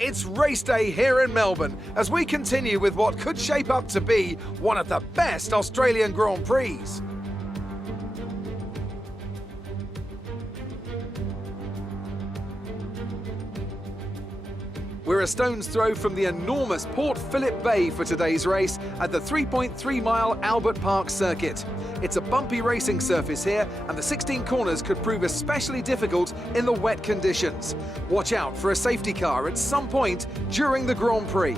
It's race day here in Melbourne as we continue with what could shape up to be one of the best Australian Grand Prix. We're a stone's throw from the enormous Port Phillip Bay for today's race at the 3.3-mile Albert Park circuit. It's a bumpy racing surface here, and the 16 corners could prove especially difficult in the wet conditions. Watch out for a safety car at some point during the Grand Prix.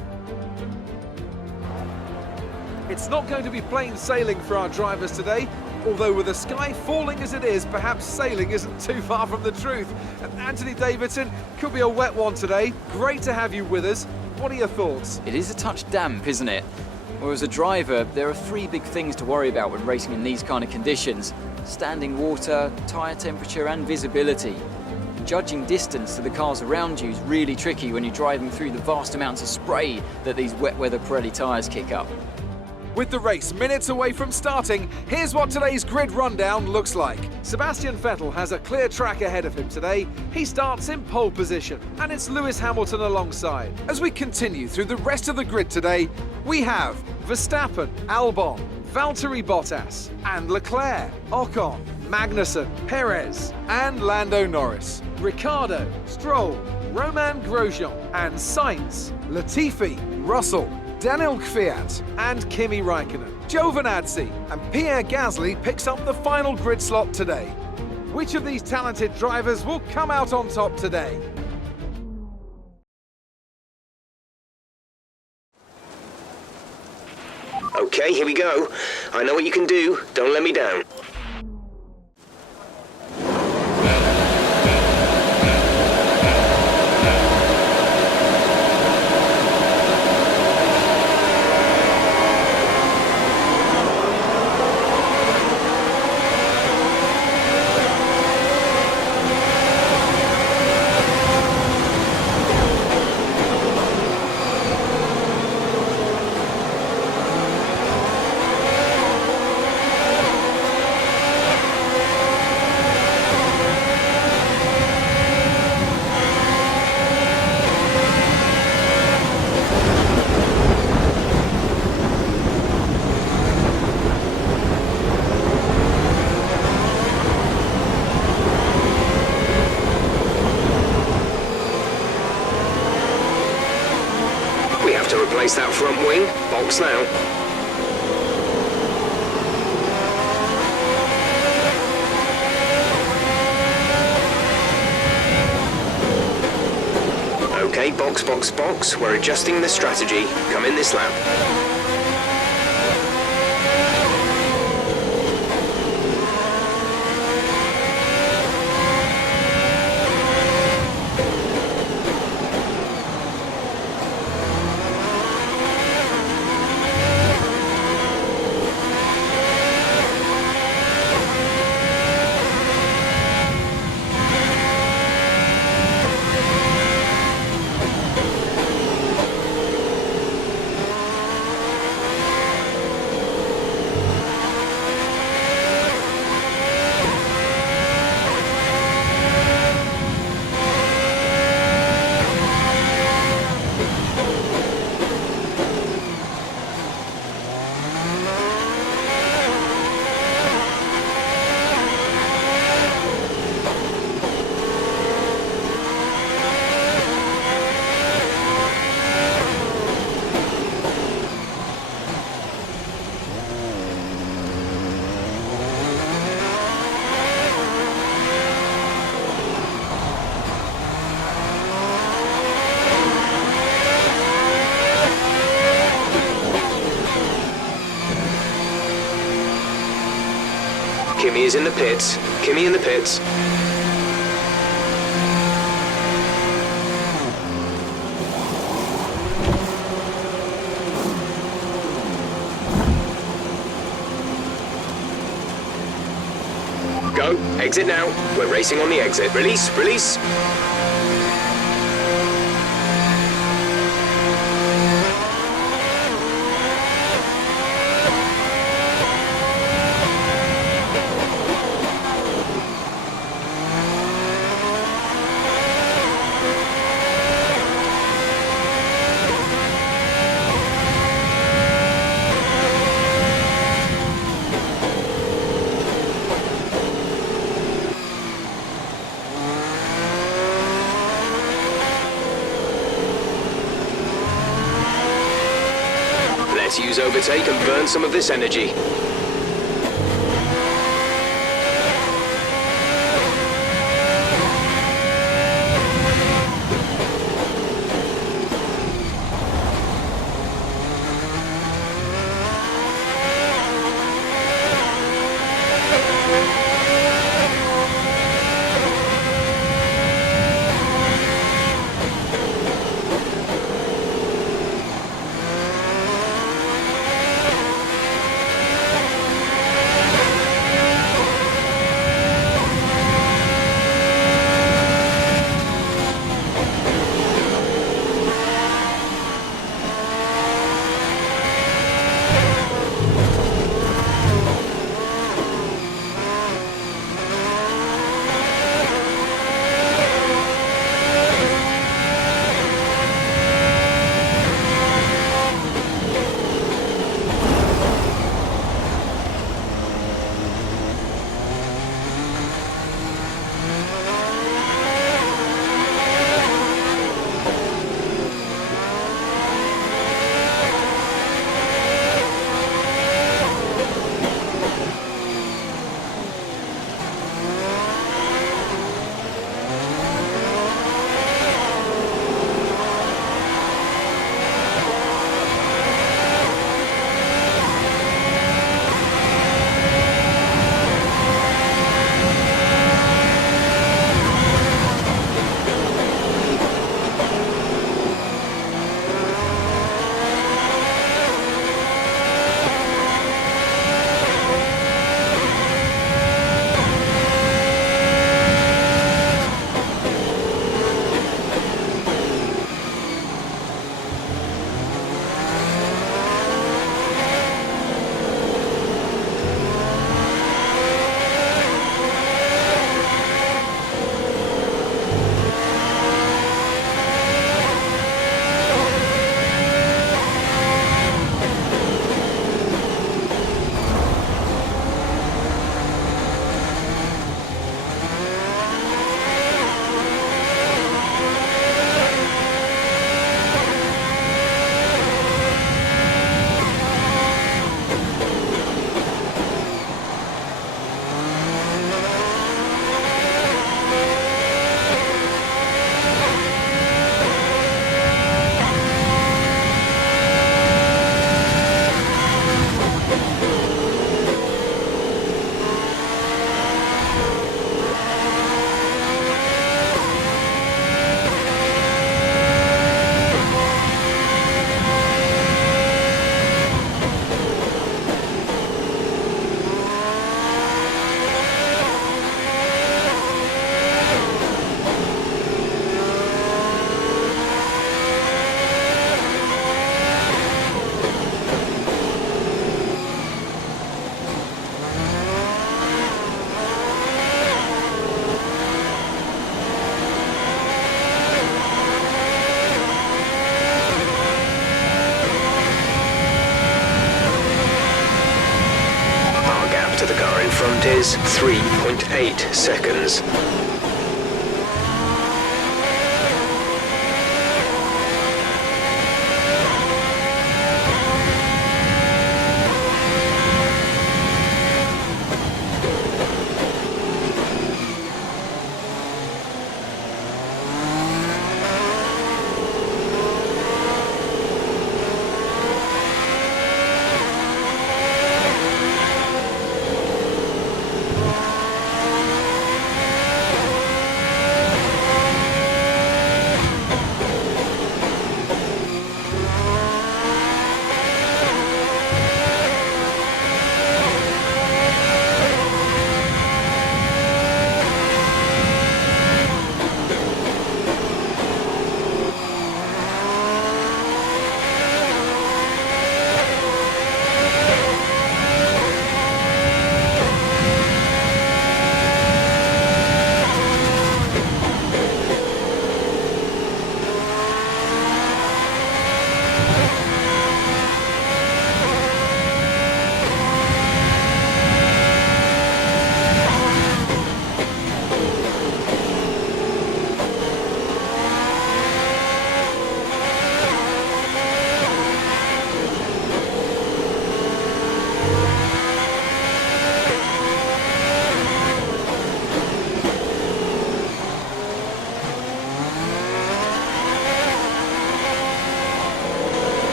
It's not going to be plain sailing for our drivers today, although with the sky falling as it is, perhaps sailing isn't too far from the truth. And Anthony Davidson, could be a wet one today. Great to have you with us. What are your thoughts? It is a touch damp, isn't it? Well, as a driver, there are three big things to worry about when racing in these kind of conditions: standing water, tyre temperature and visibility. Judging distance to the cars around you is really tricky when you're driving through the vast amounts of spray that these wet weather Pirelli tyres kick up. With the race minutes away from starting, here's what today's grid rundown looks like. Sebastian Vettel has a clear track ahead of him today. He starts in pole position, and it's Lewis Hamilton alongside. As we continue through the rest of the grid today, we have Verstappen, Albon, Valtteri Bottas, and Leclerc, Ocon, Magnussen, Perez, and Lando Norris, Ricciardo, Stroll, Romain Grosjean, and Sainz, Latifi, Russell, Daniel Kvyat and Kimi Räikkönen. Giovinazzi and Pierre Gasly picks up the final grid slot today. Which of these talented drivers will come out on top today? Okay, here we go. I know what you can do. Don't let me down. To replace that front wing, box now. Okay, box, box, box. We're adjusting the strategy. Come in this lap. Kimi is in the pits. Kimi in the pits. Go. Exit now. We're racing on the exit. Release, release. Let's use overtake and burn some of this energy. Front is 3.8 seconds.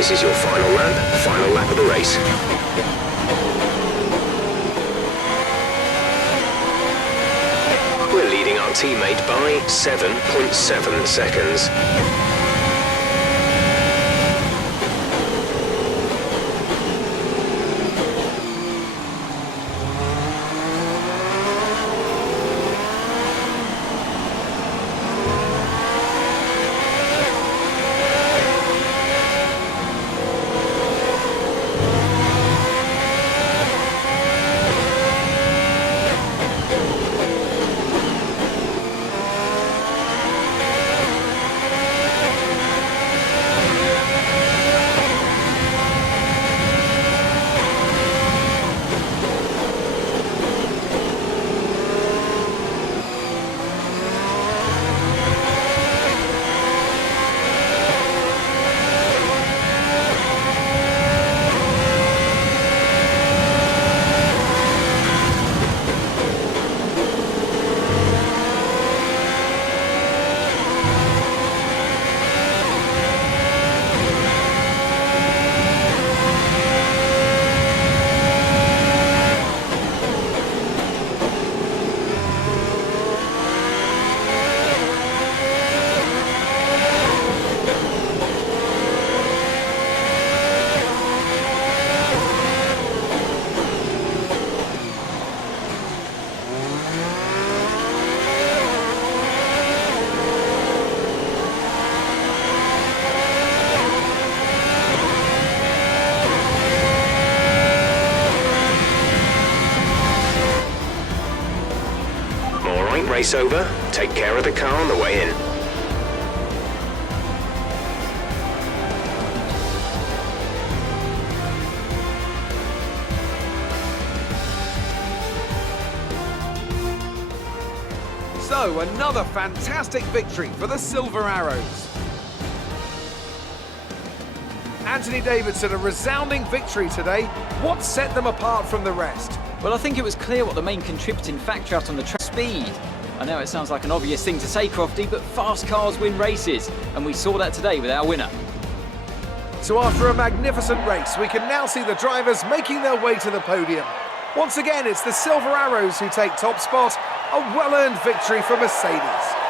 This is your final lap of the race. We're leading our teammate by 7.7 seconds. Race over. Take care of the car on the way in. So, another fantastic victory for the Silver Arrows. Anthony Davidson, a resounding victory today. What set them apart from the rest? Well, I think it was clear what the main contributing factor out on the track: speed. I know it sounds like an obvious thing to say, Crofty, but fast cars win races, and we saw that today with our winner. So after a magnificent race, we can now see the drivers making their way to the podium. Once again, it's the Silver Arrows who take top spot, a well-earned victory for Mercedes.